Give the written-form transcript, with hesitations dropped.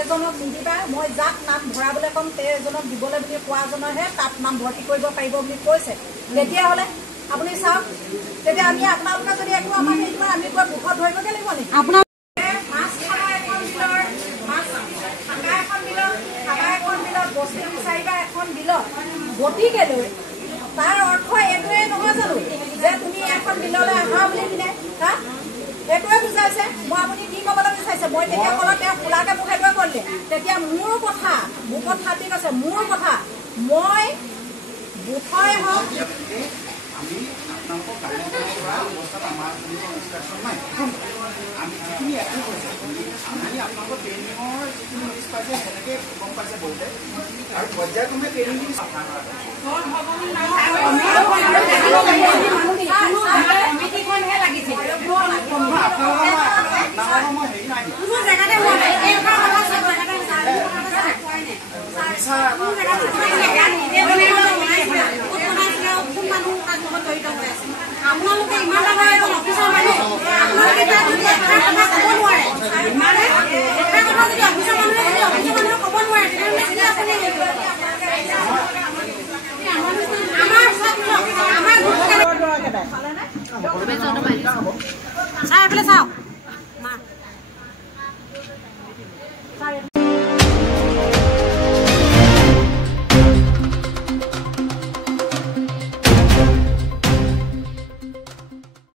এজনক নিদিবা মই যাক নাম ভৰাবলৈ কম এজনক দিবলৈ বুলি কোৱাজনৰহে তাত নাম ভৰ্তি কৰিব পাৰিব বুলি কৈছে। তেতিয়াহ'লে আপুনি চাওক, তেতিয়া আমি আপোনালোকে যদি একো আমাৰ সেইটো আমি কোৱা মুখত ধৰিবগৈ লাগিব নেকি? আপোনাৰ মাছ খাবা এখন বিলৰ, মাছ থাকা এখন বিলত, খাবা এখন বিলত, বস্তু বিচাৰিবা এখন বিলত, গতিকেলৈ তাৰ অৰ্থ এইটোৱে নহয় জানো যে তুমি এখন বিললৈ আহা বুলি কিনে হা এইটোৱে বুজাইছে। মই আপুনি কি ক'বলৈ বিচাৰিছে? মই তেতিয়া ক'লো তেওঁ খোলাকে মোক সেইটোৱে কৰিলে। তেতিয়া মোৰ কথা বুকত ফাটি গৈছে, মোৰ কথা মই বুথই হওক আপোনালোকে ইমান ডাঙৰ এজন অফিচাৰ মানুহ আপোনালোকে তাত যদি এটা কথা ক'ব নোৱাৰে, মানে এটা কথা যদি অফিচাৰ মানুহে যদি অফিচাৰ মানুহে ক'ব নোৱাৰে তেতিয়াহ'লে আপুনি আমাৰ চাই এইফালে চাওক।